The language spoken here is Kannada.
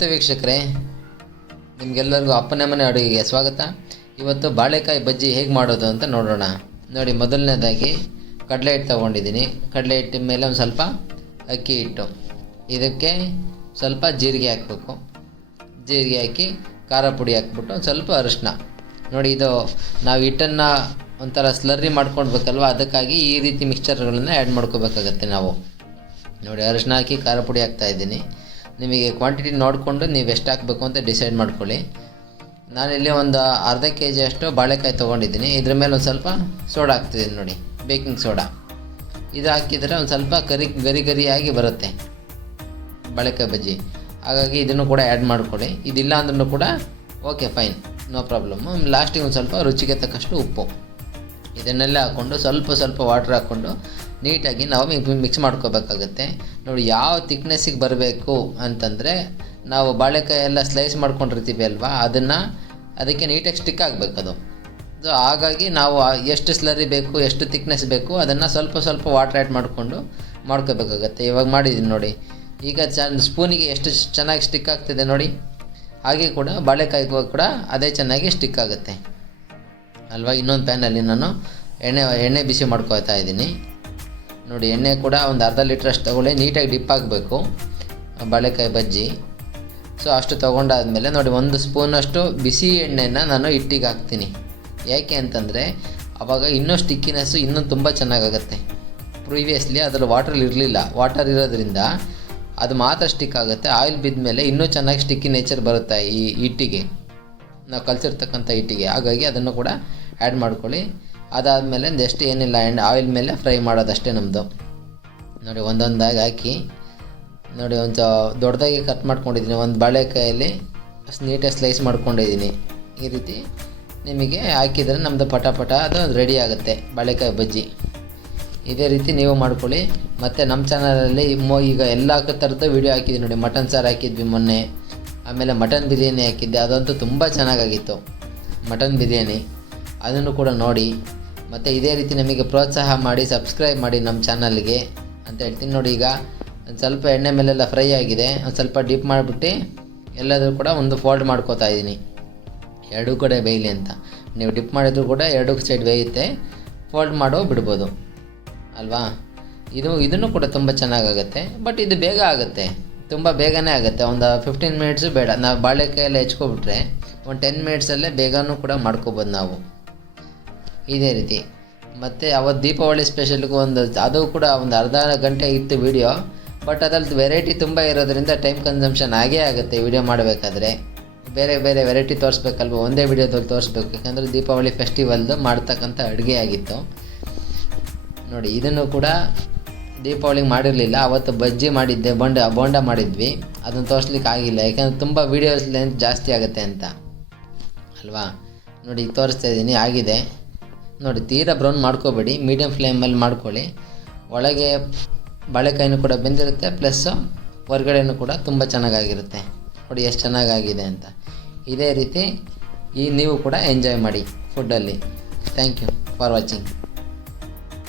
ನಮಸ್ತೆ ವೀಕ್ಷಕರೇ, ನಿಮಗೆಲ್ಲರಿಗೂ ಅಪ್ಪನ ಮನೆ ಅಡುಗೆಗೆ ಸ್ವಾಗತ. ಇವತ್ತು ಬಾಳೆಕಾಯಿ ಬಜ್ಜಿ ಹೇಗೆ ಮಾಡೋದು ಅಂತ ನೋಡೋಣ. ನೋಡಿ, ಮೊದಲನೇದಾಗಿ ಕಡಲೆ ಹಿಟ್ಟು ತೊಗೊಂಡಿದ್ದೀನಿ. ಕಡಲೆ ಹಿಟ್ಟಿನ ಮೇಲೆ ಒಂದು ಸ್ವಲ್ಪ ಅಕ್ಕಿ ಹಿಟ್ಟು, ಇದಕ್ಕೆ ಸ್ವಲ್ಪ ಜೀರಿಗೆ ಹಾಕಬೇಕು. ಜೀರಿಗೆ ಹಾಕಿ ಖಾರ ಪುಡಿ ಹಾಕ್ಬಿಟ್ಟು ಒಂದು ಸ್ವಲ್ಪ ಅರಿಶಿನ. ನೋಡಿ, ಇದು ನಾವು ಹಿಟ್ಟನ್ನು ಒಂಥರ ಸ್ಲರ್ರಿ ಮಾಡ್ಕೊಳ್ಬೇಕಲ್ವ, ಅದಕ್ಕಾಗಿ ಈ ರೀತಿ ಮಿಕ್ಸ್ಚರ್ಗಳನ್ನು ಆ್ಯಡ್ ಮಾಡ್ಕೋಬೇಕಾಗತ್ತೆ ನಾವು. ನೋಡಿ, ಅರಿಶಿನ ಹಾಕಿ ಖಾರ ಪುಡಿ ಹಾಕ್ತಾಯಿದ್ದೀನಿ. ನಿಮಗೆ ಕ್ವಾಂಟಿಟಿ ನೋಡಿಕೊಂಡು ನೀವು ಎಷ್ಟು ಹಾಕಬೇಕು ಅಂತ ಡಿಸೈಡ್ ಮಾಡ್ಕೊಳ್ಳಿ. ನಾನಿಲ್ಲಿ ಒಂದು ಅರ್ಧ kg ಅಷ್ಟು ಬಾಳೆಕಾಯಿ ತೊಗೊಂಡಿದ್ದೀನಿ. ಇದ್ರ ಮೇಲೆ ಒಂದು ಸ್ವಲ್ಪ ಸೋಡಾ ಹಾಕ್ತಿದ್ದೀನಿ. ನೋಡಿ, ಬೇಕಿಂಗ್ ಸೋಡಾ. ಇದು ಹಾಕಿದರೆ ಒಂದು ಸ್ವಲ್ಪ ಗರಿಯಾಗಿ ಬರುತ್ತೆ ಬಾಳೆಕಾಯಿ ಬಜ್ಜಿ. ಹಾಗಾಗಿ ಇದನ್ನು ಕೂಡ ಆ್ಯಡ್ ಮಾಡ್ಕೊಳ್ಳಿ. ಇದಿಲ್ಲ ಅಂದ್ರೂ ಕೂಡ ಓಕೆ, ಫೈನ್, ನೋ ಪ್ರಾಬ್ಲಮ್ಮು. ಲಾಸ್ಟಿಗೆ ಒಂದು ಸ್ವಲ್ಪ ರುಚಿಗೆ ತಕ್ಕಷ್ಟು ಉಪ್ಪು, ಇದನ್ನೆಲ್ಲ ಹಾಕ್ಕೊಂಡು ಸ್ವಲ್ಪ ವಾಟ್ರ್ ಹಾಕ್ಕೊಂಡು ನೀಟಾಗಿ ನಾವು ಮಿಕ್ಸ್ ಮಾಡ್ಕೋಬೇಕಾಗತ್ತೆ. ನೋಡಿ, ಯಾವ ತಿಕ್ನೆಸ್ಸಿಗೆ ಬರಬೇಕು ಅಂತಂದರೆ, ನಾವು ಬಾಳೆಕಾಯಿ ಎಲ್ಲ ಸ್ಲೈಸ್ ಮಾಡ್ಕೊಂಡಿರ್ತೀವಿ ಅಲ್ವಾ, ಅದಕ್ಕೆ ನೀಟಾಗಿ ಸ್ಟಿಕ್ ಆಗಬೇಕದು. ಸೊ ಹಾಗಾಗಿ ನಾವು ಎಷ್ಟು ಸ್ಲರಿ ಬೇಕು, ಎಷ್ಟು ತಿಕ್ನೆಸ್ ಬೇಕು, ಅದನ್ನು ಸ್ವಲ್ಪ ವಾಟ್ರ್ ಆ್ಯಡ್ ಮಾಡ್ಕೋಬೇಕಾಗತ್ತೆ. ಇವಾಗ ಮಾಡಿದ್ದೀನಿ ನೋಡಿ. ಈಗ ಸ್ಪೂನಿಗೆ ಎಷ್ಟು ಚೆನ್ನಾಗಿ ಸ್ಟಿಕ್ ಆಗ್ತಿದೆ ನೋಡಿ, ಹಾಗೆ ಕೂಡ ಬಾಳೆಕಾಯಿಗೂ ಕೂಡ ಅದೇ ಚೆನ್ನಾಗಿ ಸ್ಟಿಕ್ ಆಗುತ್ತೆ ಅಲ್ವಾ. ಇನ್ನೊಂದು ಪ್ಯಾನಲ್ಲಿ ನಾನು ಎಣ್ಣೆ ಬಿಸಿ ಮಾಡ್ಕೊಳ್ತಾ ಇದ್ದೀನಿ. ನೋಡಿ, ಎಣ್ಣೆ ಕೂಡ ಒಂದು ಅರ್ಧ ಲೀಟ್ರಷ್ಟು ತೊಗೊಳ್ಳಿ. ನೀಟಾಗಿ ಡಿಪ್ ಆಗಬೇಕು ಬಾಳೆಕಾಯಿ ಬಜ್ಜಿ. ಸೊ ಅಷ್ಟು ತೊಗೊಂಡಾದ್ಮೇಲೆ ನೋಡಿ, ಒಂದು ಸ್ಪೂನಷ್ಟು ಬಿಸಿ ಎಣ್ಣೆನ ನಾನು ಹಿಟ್ಟಿಗೆ ಹಾಕ್ತೀನಿ. ಯಾಕೆ ಅಂತಂದರೆ ಆವಾಗ ಇನ್ನೂ ಸ್ಟಿಕ್ಕಿನೆಸ್ಸು ಇನ್ನೂ ತುಂಬ ಚೆನ್ನಾಗಾಗುತ್ತೆ. ಪ್ರೀವಿಯಸ್ಲಿ ಅದರಲ್ಲಿ ವಾಟರ್ ಇರೋದ್ರಿಂದ ಅದು ಮಾತ್ರ ಸ್ಟಿಕ್ ಆಗುತ್ತೆ. ಆಯಿಲ್ ಬಿದ್ದ ಮೇಲೆ ಇನ್ನೂ ಚೆನ್ನಾಗಿ ಸ್ಟಿಕ್ಕಿ ನೇಚರ್ ಬರುತ್ತೆ ಈ ಹಿಟ್ಟಿಗೆ, ನಾವು ಕಲಿಸಿರ್ತಕ್ಕಂಥ ಹಿಟ್ಟಿಗೆ. ಹಾಗಾಗಿ ಅದನ್ನು ಕೂಡ ಆ್ಯಡ್ ಮಾಡ್ಕೊಳ್ಳಿ. ಅದಾದಮೇಲೆ ಎಷ್ಟು ಏನಿಲ್ಲ, ಆಯಿಲ್ ಮೇಲೆ ಫ್ರೈ ಮಾಡೋದಷ್ಟೇ ನಮ್ಮದು. ನೋಡಿ, ಒಂದೊಂದಾಗಿ ಹಾಕಿ ನೋಡಿ, ಒಂದು ದೊಡ್ಡದಾಗಿ ಕಟ್ ಮಾಡ್ಕೊಂಡಿದ್ದೀನಿ. ಒಂದು ಬಾಳೆಕಾಯಲ್ಲಿ ನೀಟಾಗಿ ಸ್ಲೈಸ್ ಮಾಡ್ಕೊಂಡಿದ್ದೀನಿ. ಈ ರೀತಿ ನಿಮಗೆ ಹಾಕಿದರೆ ನಮ್ಮದು ಪಟ ಅದು ರೆಡಿ ಆಗುತ್ತೆ ಬಾಳೆಕಾಯಿ ಬಜ್ಜಿ. ಇದೇ ರೀತಿ ನೀವು ಮಾಡ್ಕೊಳ್ಳಿ. ಮತ್ತು ನಮ್ಮ ಚಾನಲಲ್ಲಿ ಈಗ ಎಲ್ಲ ಥರದ ವೀಡಿಯೋ ಹಾಕಿದ್ದೀನಿ ನೋಡಿ. ಮಟನ್ ಸಾರು ಹಾಕಿದ್ವಿ ಮೊನ್ನೆ, ಆಮೇಲೆ ಮಟನ್ ಬಿರಿಯಾನಿ ಹಾಕಿದ್ದೆ. ಅದಂತೂ ತುಂಬ ಚೆನ್ನಾಗಾಗಿತ್ತು ಮಟನ್ ಬಿರಿಯಾನಿ. ಅದನ್ನು ಕೂಡ ನೋಡಿ. ಮತ್ತು ಇದೇ ರೀತಿ ನಮಗೆ ಪ್ರೋತ್ಸಾಹ ಮಾಡಿ, ಸಬ್ಸ್ಕ್ರೈಬ್ ಮಾಡಿ ನಮ್ಮ ಚಾನಲ್ಗೆ ಅಂತ ಹೇಳ್ತೀನಿ. ನೋಡಿ, ಈಗ ಒಂದು ಸ್ವಲ್ಪ ಎಣ್ಣೆ ಮೇಲೆಲ್ಲ ಫ್ರೈ ಆಗಿದೆ. ಒಂದು ಸ್ವಲ್ಪ ಡಿಪ್ ಮಾಡಿಬಿಟ್ಟು ಎಲ್ಲಾದರೂ ಕೂಡ ಒಂದು ಫೋಲ್ಡ್ ಮಾಡ್ಕೋತಾ ಇದ್ದೀನಿ, ಎರಡೂ ಕಡೆ ಬೇಯಲಿ ಅಂತ. ನೀವು ಡಿಪ್ ಮಾಡಿದ್ರು ಕೂಡ ಎರಡೂ ಸೈಡ್ ಬೇಯುತ್ತೆ, ಫೋಲ್ಡ್ ಮಾಡೋ ಬಿಡ್ಬೋದು ಅಲ್ವಾ. ಇದನ್ನು ಕೂಡ ತುಂಬ ಚೆನ್ನಾಗಾಗುತ್ತೆ. ಬಟ್ ಇದು ಬೇಗ ಆಗುತ್ತೆ, ತುಂಬ ಬೇಗನೆ ಆಗುತ್ತೆ. ಒಂದು 15 ಮಿನಿಟ್ಸು ಬೇಡ. ನಾವು ಬಾಳೆಕಾಯೆಲ್ಲ ಹೆಚ್ಕೊಬಿಟ್ರೆ ಒಂದು 10 ಮಿನಿಟ್ಸಲ್ಲೇ ಬೇಗನೂ ಕೂಡ ಮಾಡ್ಕೊಬೋದು ನಾವು ಇದೇ ರೀತಿ. ಮತ್ತು ಅವತ್ತು ದೀಪಾವಳಿ ಸ್ಪೆಷಲ್ಗೂ ಅದು ಕೂಡ ಒಂದು ಅರ್ಧ ಗಂಟೆ ಇತ್ತು ವೀಡಿಯೋ. ಬಟ್ ಅದ್ರಲ್ಲಿ ವೆರೈಟಿ ತುಂಬ ಇರೋದ್ರಿಂದ ಟೈಮ್ ಕನ್ಸಂಪ್ಷನ್ ಆಗೇ ಆಗುತ್ತೆ ವೀಡಿಯೋ ಮಾಡಬೇಕಾದ್ರೆ. ಬೇರೆ ವೆರೈಟಿ ತೋರಿಸ್ಬೇಕಲ್ವ, ಒಂದೇ ವೀಡಿಯೋದಲ್ಲಿ ತೋರಿಸ್ಬೇಕು. ಯಾಕಂದರೆ ದೀಪಾವಳಿ ಫೆಸ್ಟಿವಲ್ದು ಮಾಡ್ತಕ್ಕಂಥ ಅಡುಗೆ ಆಗಿತ್ತು. ನೋಡಿ, ಇದನ್ನು ಕೂಡ ದೀಪಾವಳಿಗೆ ಮಾಡಿರಲಿಲ್ಲ. ಅವತ್ತು ಬಜ್ಜಿ ಮಾಡಿದ್ದೆ, ಬೋಂಡ ಮಾಡಿದ್ವಿ. ಅದನ್ನು ತೋರಿಸ್ಲಿಕ್ಕೆ ಆಗಿಲ್ಲ, ಯಾಕಂದರೆ ತುಂಬ ವೀಡಿಯೋಸ್ ಲೆಂತ್ ಜಾಸ್ತಿ ಆಗುತ್ತೆ ಅಂತ ಅಲ್ವಾ. ನೋಡಿ, ತೋರಿಸ್ತಾ ಇದ್ದೀನಿ, ಆಗಿದೆ ನೋಡಿ. ತೀರಾ ಬ್ರೌನ್ ಮಾಡ್ಕೋಬೇಡಿ, ಮೀಡಿಯಮ್ ಫ್ಲೇಮಲ್ಲಿ ಮಾಡ್ಕೊಳ್ಳಿ. ಒಳಗೆ ಬಾಳೆಕಾಯಿನೂ ಕೂಡ ಬೆಂದಿರುತ್ತೆ, ಪ್ಲಸ್ಸು ಹೊರಗಡೆನೂ ಕೂಡ ತುಂಬ ಚೆನ್ನಾಗಾಗಿರುತ್ತೆ. ನೋಡಿ ಎಷ್ಟು ಚೆನ್ನಾಗಾಗಿದೆ ಅಂತ. ಇದೇ ರೀತಿ ನೀವು ಕೂಡ ಎಂಜಾಯ್ ಮಾಡಿ ಫುಡ್ಡಲ್ಲಿ. Thank you for watching.